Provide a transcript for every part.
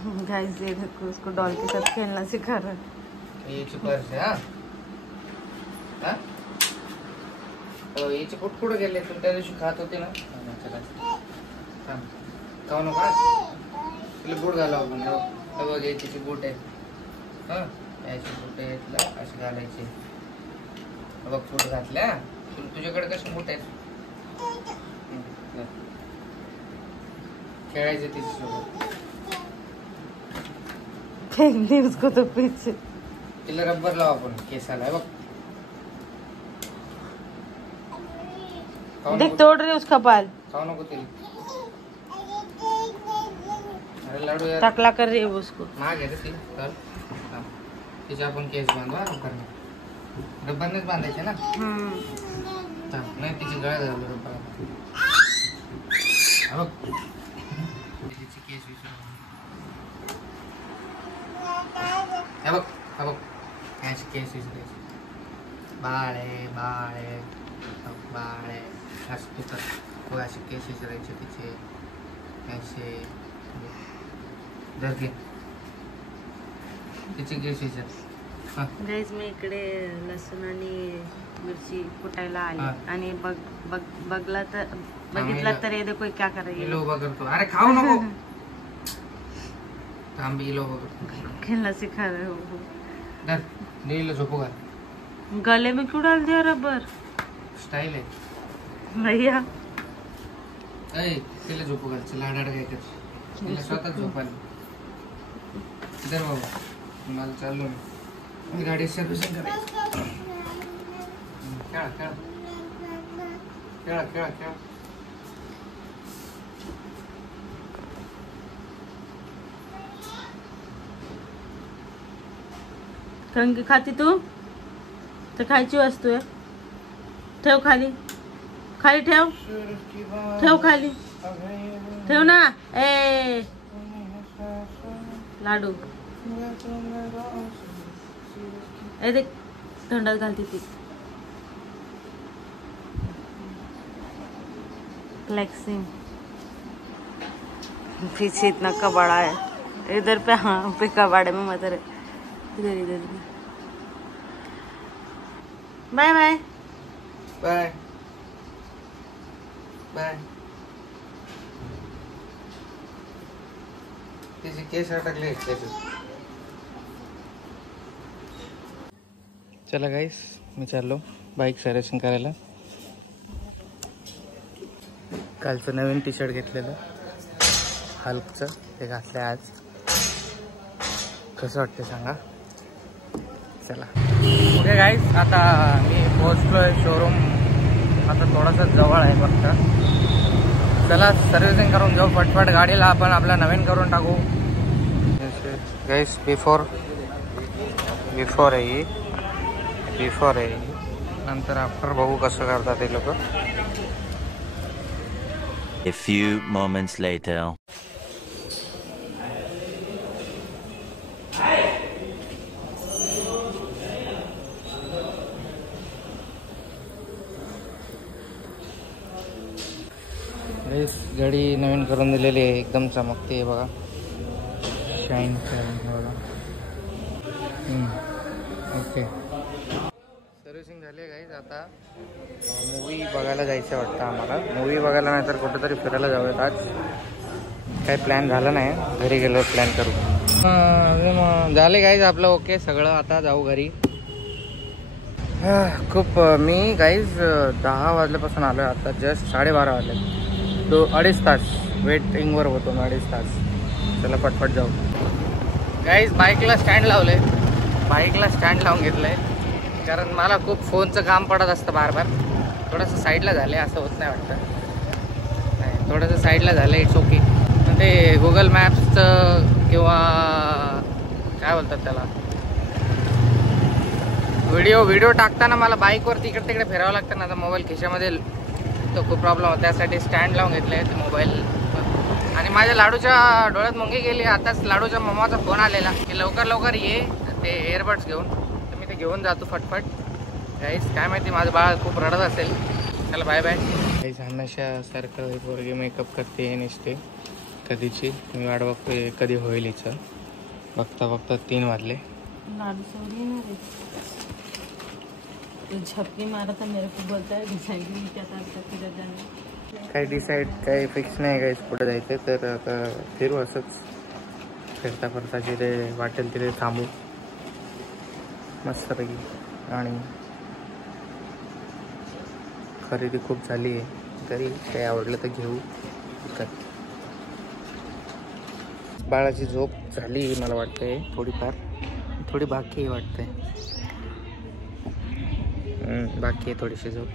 गाइस ये देखो उसको डॉल के साथ खेलना सिखा रहा है। ये चुपर से हाँ हाँ तो ये चिपट कुठे गेले तू त्या दिवशी खात होते ना चला थांब खाऊ नका तुला बूट घालावं आपण हे बघ याची बूट आहे हां याची बूट आहे तुला अशी घालायची बघ बूट घातल्या तुझ्याकडे कसे बूट आहेत खेळायचं तिच्यासोबत फेंक दी उसको तो पीछे। तिला रबर लाव आपण केसाला बघ देख तोड़ रही उसका बाल। खाऊ नको तिला अरे लाडू यार टकला कर रही है वो उसको। माग आहे रे ती चल तिचे आपण केस बांधवा रबरने रबरनेच बांधायचे ना नाही तिची गळा झाली रबर बघ तिची केस विसरून हे बघ याची केस विसरायची बाळे बाळे बाळे असं तिथं असे केस विसरायचे तिचे असे धर घे तिचे केस विसर गाइस मी इकडे लसूण आणि मिरची कुटायला आली आणि बघितला तर ये देखो क्या कर रही है। इलो करतो अरे खाऊ नको थांब इलो खेलना सिखा रहे हो। धर नील झोपू घाल गले में क्यों डाल दिया रबर स्टाईल आहे भैया ऐ तिला झोपू घाल चला आडाड काय कर तिला स्वतः झोपायला इधर बाबा मला चाललो मी गाडी सर्व्हिसिंग करायची खेळा खेळा खेळा खेळा खेळा कंकी खाती तू तर खायची वस्तू आहे ठेव खाली खाली ठेव ठेव खाली ठेव ना ए लाडू ए देख थंडात घालती ती फ्लेक्सिंग पीछे इतना कबाड़ा है इधर पे हाँ पे कबाड़े में मदर है इधर इधर बाय बाय बाय बाय तिचे केस अटकले चला गाईस मी चाललो बाईक सर्व्हिसिंग करायला कालचं नवीन टी शर्ट घेतलेलं हल्कचं ते घातलं आज कसं वाटतं सांगा चला ओके गाईस आता मी पोहोचलोय शोरूम आता थोडासा जवळ आहे फक्त चला सर्व्हिसिंग करून जाऊ फटफट गाडीला आपण आपला नवीन करून टाकू गाईस बिफोर आहे नंतर आफ्टर बघू कसं करतात ते लोक A few moments later. गाडी नवीन करून दिलेली आहे एकदम चमकते आहे बघा शाईन बघा ओके सर्व्हिसिंग झाली आहे गाईज आता मूवी बघायला जायचं वाटतं आम्हाला मूवी बघायला नाही तर कुठेतरी फिरायला जाऊयात आज काही प्लॅन झालं नाही घरी गेलो प्लॅन करू झाले गाईज आपलं ओके सगळं आता जाऊ घरी खूप मी गाईज 10 वाजल्यापासून आलो आहे आता जस्ट 12:30 वाजले तो 2.5 तास वेटिंगवर होतो 2.5 तास चला पटपट जाऊ गाईज बाईकला स्टँड लावले बाईकला स्टँड लावून घेतलं आहे कारण मला खूप फोनचं काम पडत असतं बार बार थोडंसं साईडला झालं आहे असं होत नाही वाटतं नाही थोडंसं साईडला झालं इट्स ओके ते गुगल मॅप्सचं किंवा काय बोलतात त्याला व्हिडिओ टाकताना मला बाईकवरती इकडे तिकडे फिरावं लागतं ना आता मोबाईल खिशामध्ये तो खूप प्रॉब्लेम होता त्यासाठी स्टँड लावून घेतले आहे मोबाईल आणि माझ्या लाडूच्या डोळ्यात मुंगी गेली आताच लाडूच्या मम्माचा फोन आलेला की लवकर ये ते एअरबड्स घेऊन तर मी ते घेऊन जातो फटफट गाईस काय माहिती माझं बाळ खूप रडत असेल चला बाय बाय गाईस हमेशा सारखं पोरगी मेकअप करते नसते कधीची मी वाट बघतोय कधी होईल हिचं. बघता बघता 3 वाजले. लाडू सवरी ना रे तो झपकी मारा था मेरे को बोलता है डिसाइड नहीं क्या था किधर जाना. काही डिसाईड काही फिक्स नाही काही कुठे जायचं. तर आता फिरू असंच फिरता फिरता जिथे वाटेल तिथे थांबू मस्तपैकी. आणि खरेदी खूप झाली आहे तरी काही आवडलं तर घेऊ. बाळाची झोप झाली मला वाटतंय थोडीफार. थोडी बाकी वाटते. बाकी आहे थोडीशी झोप.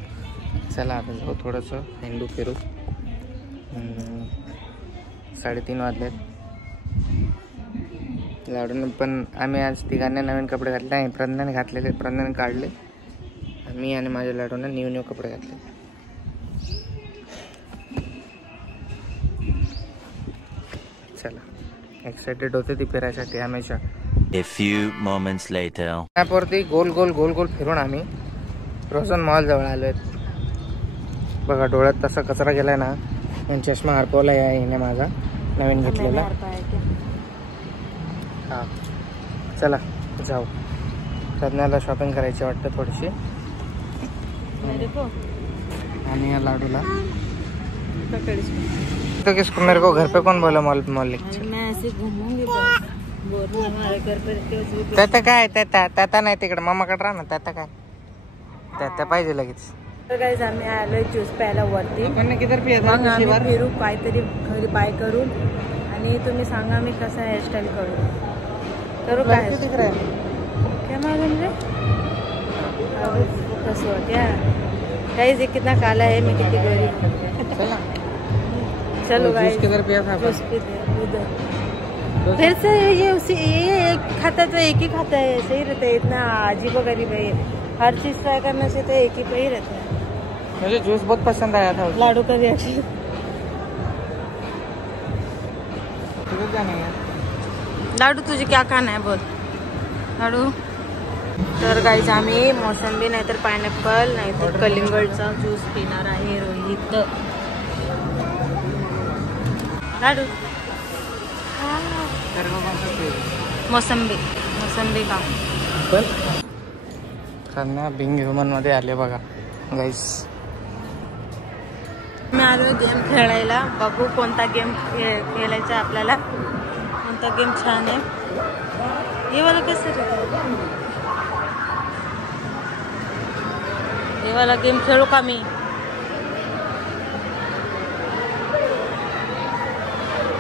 चला आता जाऊ थोडंसं हिंडू फिरू. 3:30 वाजलेत. लाडून पण आम्ही आज तिघांनी नवीन कपडे घातले आहे. प्रज्ञाने घातलेले प्रज्ञाने काढले. मी आणि माझ्या लाडूने न्यू कपडे घातले. चला एक्साइटेड होते ती फिरायसाठी हमेशा. A few moments later. मॅपवरती गोल गोल फिरून आम्ही रोशन मॉल जवळ आलो आहेत. बघा डोळ्यात तसा कचरा गेलाय ना. चष्मा हरपवला याने माझा नवीन घेतलेला. हा चला जाऊ. प्रज्ञाला शॉपिंग करायची वाटतं थोडीशी. आणि या लाडूला तो किसको मेरे को घर पे कौन बोला मॉल मैं ऐसे घूमूंगी बस हमारे घर पर. त्यात काय त्यात नाही तिकडे मामाकडे राहा ना. त्यात काय त्यात पाहिजे लगेच. तर गाईज आम्ही आलोय ज्यूस प्यायला वरती. मग आम्ही फिरू काहीतरी घरी बाय करून. आणि तुम्ही सांगा मी कसं हेअरस्टाईल करू काय क्या मालूम रे कसं क्या गाइस. ये कितना काला है मैं कितनी गरीब. चलो गाइस फिर से ये एक खाता है तो एक ही खाता है. सही रहता है. इतना अजीब गरीब है. हर चीज ट्राई करने से तो एक ही पे ही रहता है. मुझे जूस बहुत पसंद आया था. लाडू का रिएक्शन. लाडू तुझे क्या खाना है बोल लाडू. तर गाईज आम्ही मोसंबी नाहीतर पायनॅपल नाहीतर कलिंगडचा ज्यूस पिणार आहे. रोहित लाडू मोसंबी का त्यांना बिंग ह्युमन मध्ये आले बघा गाईस. मी आलो गेम खेळायला. बघू कोणता गेम खेळायचा आपल्याला. कोणता गेम छान आहे. हे वाला कसं ये वाला गेम खेळू का मी.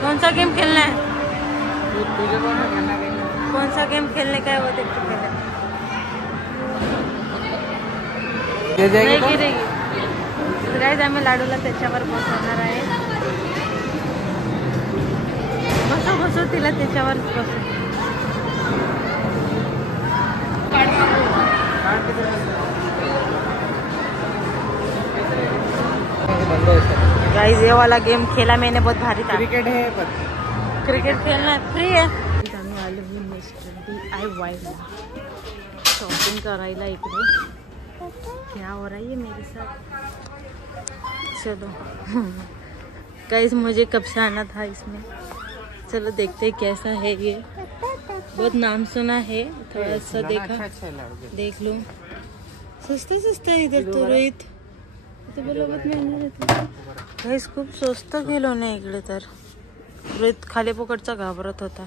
कौन सा गेम खेलना है. कौन सा गेम खेलने का है वो देख के नहीं गिरेगी. गाइस आम्ही लाडूला त्याच्यावर बसवणार आहे. बसव तिला त्याच्यावर बसव. गाइस ये वाला गेम खेला मैंने बहुत भारी था. क्रिकेट है क्रिकेट खेलना फ्री है. आम्ही आलो मिस्टर DIY शॉपिंग करायला इकडे. क्या हो रहा है मेरे साथ. चलो गाइस मुझे कब से आना था इसमें. चलो देखते कैसा है ये. बहुत नाम सुना है. थोड़ा सा देखा देख लो. सस्ता है इधर तो रोहित. तो बहुत महंगा रहता. गाइस खूप स्वस्त गेलो ना इकडे. तर रोहित खाली पकडचा घाबरत होता.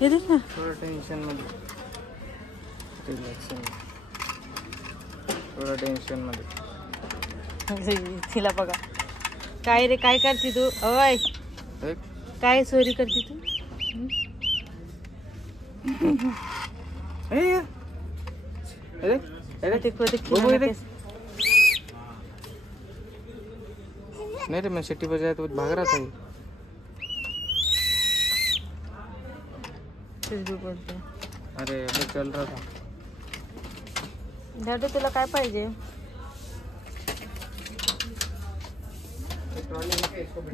हे देख ना. थोडं टेन्शन मध्ये तिला बघा. काय रे काय करते तू. अय काय चोरी करते तू. नहीं रे मैं सिटी बजाया तो भाग रहा था. बोलते अरे अभी चल रहा था. दादा तुला काय पाहिजे.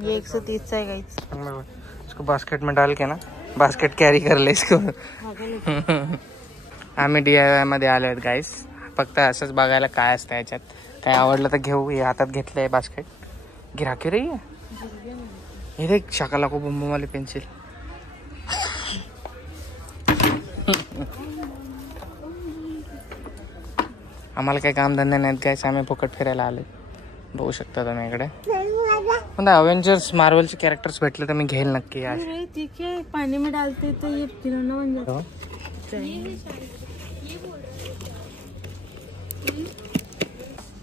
ये 130 है गाइस. इसको बास्केट में डाल के ना बास्केट कैरी कर ले इसको. आम्ही DIY मध्ये आलो आहेत गाईस. फक्त असंच बघायला काय असतं याच्यात. काय आवडलं तर घेऊ. हे हातात घेतलंय बास्केट. गिराकी रही है हे देख शाकाला को बंबम वाली पेन्सिल. आम्हाला काही कामधंदे नाहीत काय, आम्ही फुकट फिरायला आले. बघू शकता तुम्ही इकडे. पण अवेंजर्स मार्वलचे कॅरेक्टर्स भेटले तर मी घेईल नक्की. ठीक है, पानी में डालते तो ये खिलौना बन जाता.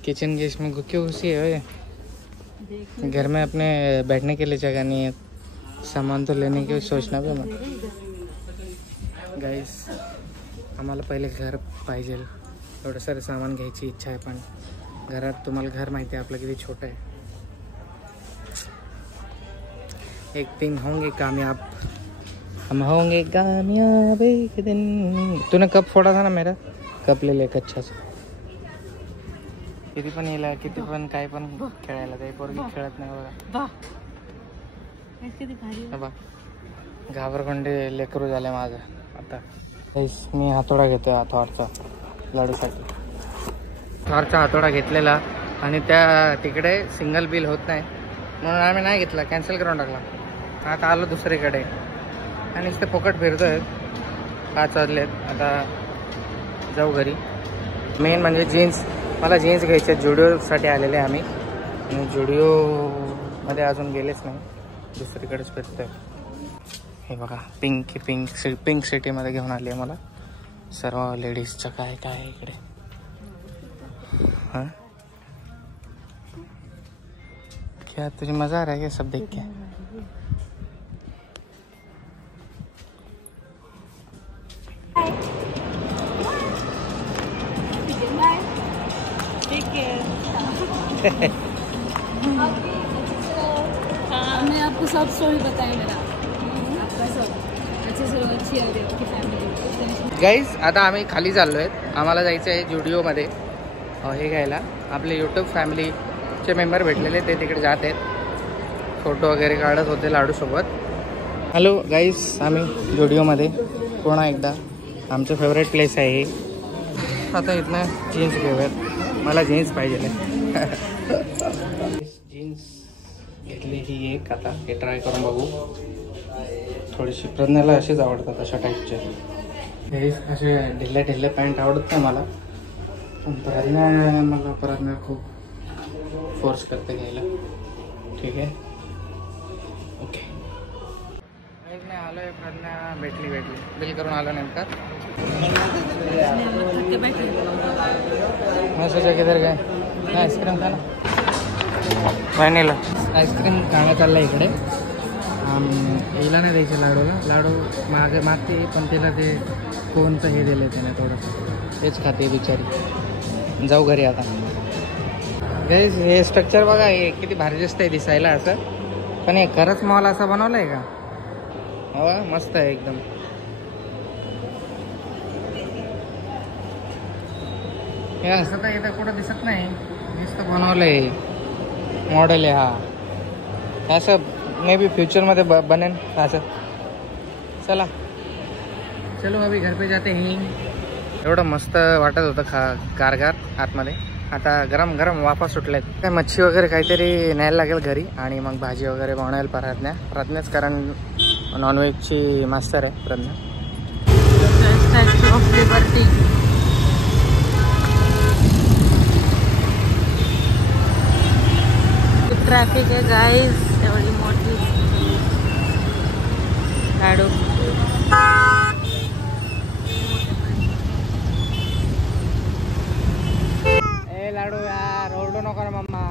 किचन गैस में क्यों घुसी है? घर में अपने बैठने के लिए जगह नहीं है, सामान तो लेने की सोचना भी मत. गाइस आम्हाला पहिले घर पाहिजे. एवढं सारं सामान घ्यायची इच्छा आहे, पण घरात तुम्हाला घर माहिती आहे आपलं किती छोटं आहे. एक दिन होंगे कामयाब, हम होंगे कामयाब एक दिन. तूने कप फोड़ा था ना मेरा, कप ले लेक अच्छा सा. किती पण येला, किती पण काय पण खेळायला, काही पोरगी खेळत नाही बघा. बा घाबरखंडे लेकरू झाले माझं आता. मी हातोडा घेतोय थॉरचा लाडूसाठी. थॉरचा हातोडा घेतलेला आणि त्या तिकडे सिंगल बिल होत नाही म्हणून आम्ही नाही घेतला, कॅन्सल करून टाकला. आता आलो दुसरीकडे आणि नुसते फुकट फिरतोय. 5 वाजलेत, आता जाऊ घरी. मेन म्हणजे जीन्स, मला जीन्स घ्यायचे. जुडिओसाठी आलेले आम्ही आणि जुडिओमध्ये अजून गेलेच नाही, दुसरीकडेच फिरतोय. हे बघा पिंक सिटीमध्ये घेऊन आली आहे मला. सर्व लेडीजचं काय काय आहे इकडे. हाँ क्या तुझे मजा आ रहा है क्या सब देख के? मैं आपको सब स्टोरी बताएं मेरा, आपका सब अच्छे से अच्छी आ रही है आपकी फॅमिली. गाईज आता आम्ही खाली चाललो आहेत. आम्हाला जायचं आहे जुडिओमध्ये हे घ्यायला. आपले यूट्यूब फॅमिलीचे मेंबर भेटलेले ते तिकडे जात आहेत, फोटो वगैरे काढत होते लाडूसोबत. हॅलो गाईज, आम्ही जुडिओमध्ये पुन्हा एकदा. आमचं फेवरेट प्लेस आहे हे. आता इथनं जीन्स घेऊयात, मला जीन्स पाहिजे. जीन्स घेतली ही एक, आता हे ट्राय करून बघू. थोडीशी प्रज्ञाला अशीच आवडतात अशा टाईपचे. हे असे ढिल्ले पॅन्ट आवडत नाही मला, पण प्रज्ञा खूप फोर्स करते घ्यायला. ठीक आहे, ओके. नाही आलो आहे, प्रज्ञा भेटली बिल करून आलो नेमका. मैं सोचा किधर गए, आईस्क्रीम खाना. व्हॅनिला आईस्क्रीम खाणं चाललं इकडे. हिला नाही द्यायचे लाडूला, लाडू मागते पण तिला ते कोणचं हे दिलं त्याने थोडंसं, तेच खाते बिचारी. जाऊ घरी आता. गाईज हे स्ट्रक्चर बघा, हे किती भारी दिसतंय दिसायला असं, पण हे खरंच मॉल असं बनवलं आहे का? हो मस्त आहे एकदम. हे असं तर इथं कुठं दिसत नाही, नुसतं बनवलं आहे. मॉडेल आहे हा, असं मे बी फ्युचरमध्ये बनेन असं. चला चलो अभी घर पे जाते हैं. एवढं मस्त वाटत होतं गारगार आतमध्ये. आता गरम गरम वाफा सुटल्यात. काय मच्छी वगैरे काहीतरी न्यायला लागेल घरी आणि मग भाजी वगैरे बनवायला प्रज्ञाच, कारण नॉनव्हेजची मास्टर आहे Pragya. Statue of liberty. Traffic आहे गाईज, एवढी मोठी. लाडू लाडू यार ओरडू नको ना मम्मा.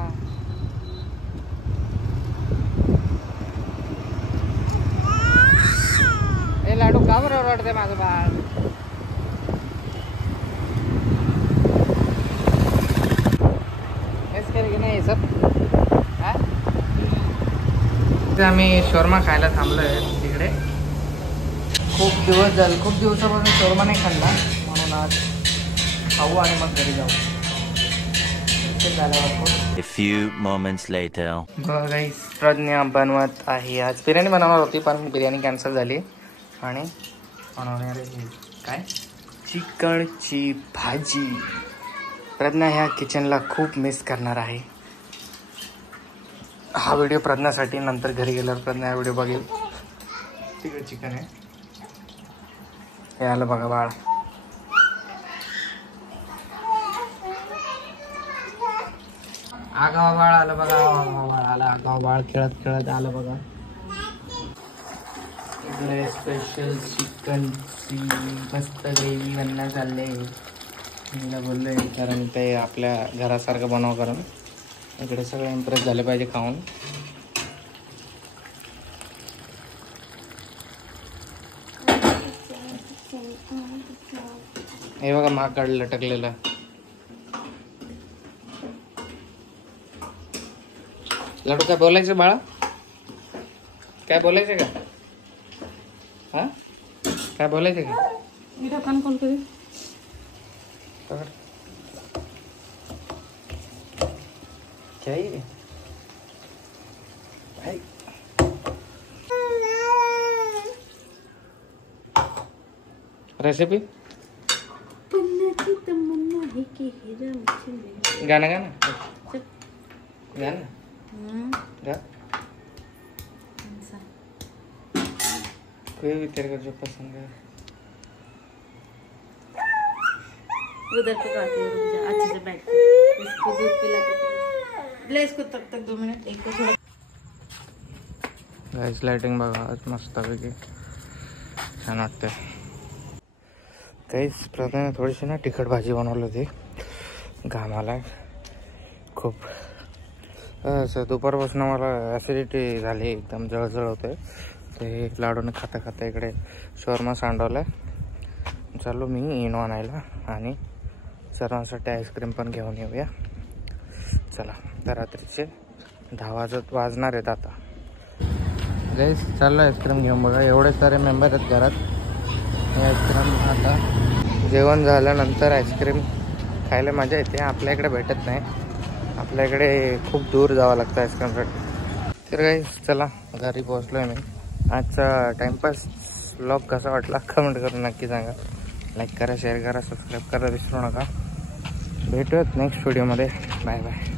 ए लाडू का बरं ओरडते माझं बाळ? हेच केलं की नाही सब. आम्ही शोरमा खायला थांबलोय तिकडे. खूप दिवस झाले, खूप दिवसापासून शोरमा नाही खाल्ला, म्हणून आज खाऊ आणि मग घरी जाऊ. A few moments later. Guys Pragya बनवत आहे. आज बिर्याणी बनवणार होती पण बिर्याणी कॅन्सल झाली आणि बनवणार आहे काय, चिकनची भाजी. प्रज्ञा ह्या किचनला खूप मिस करणार आहे. हा व्हिडिओ प्रज्ञासाठी, नंतर घरी गेल्यावर प्रज्ञा हा व्हिडिओ बघेल. तिकडे चिकन आहे. हे आलं बघा बाळ. आगाव बाळ आलं बघा. बाळ आलं. आगाव बाळ खेळत खेळत आलं बघा. इकडे स्पेशल चिकनची मस्त ग्रेव्ही बनणं चालले. मला बोललोय कारण ते आपल्या घरासारखं बनव करून. इकडे सगळे इम्प्रेस झाले पाहिजे खाऊन. हे बघा माग काढलं लटकलेलं. लाडू काय बोलायचं बाळा? काय बोलायचं का? हा काय बोलायचं का? कान कोण करी रेसिपी गाणं गाणं गाणं गा. कोई भी तेरे को जो पसंद है. उधर पे आती है, रुक जा, अच्छे से बैठ के इसको दूध पिलाते ले इसको तब तक 2 मिनट. एक को थोड़ा गाइस लाइटिंग बघा आज मस्त पैकी छान वाटते. गाइस प्रथम थोडीशी ना तिखट भाजी बनवली होती. घाम आलाय खूप. असं दुपारपासून मला ॲसिडिटी झाली, एकदम जळजळ होते. ते लाडूने खाता खाता इकडे शॉर्मा सांडवलाय. चालू मी इनो आणायला आणि सर्वांसाठी आईस्क्रीम पण घेऊन येऊया. चला तर रात्रीचे 10 वाजणार आहेत आता. गाईस चाललो आईस्क्रीम घेऊन. बघा एवढे सारे मेंबर आहेत घरात. आईस्क्रीम आता जेवण झाल्यानंतर आईस्क्रीम खायला मजा येते. आपल्या इकडे भेटत नाही. आपल्या इकडे खूप दूर जावं लागतं आईस्क्रीमसाठी. तर गाईस चला घरी पोहोचलो आहे मी. आजचा टाइमपास व्लॉग कसा वाटला कमेंट करून नक्की सांगा. लाईक करा, शेअर करा, सबस्क्राईब करा विसरू नका. भेटूयात नेक्स्ट व्हिडिओमध्ये. Bye bye.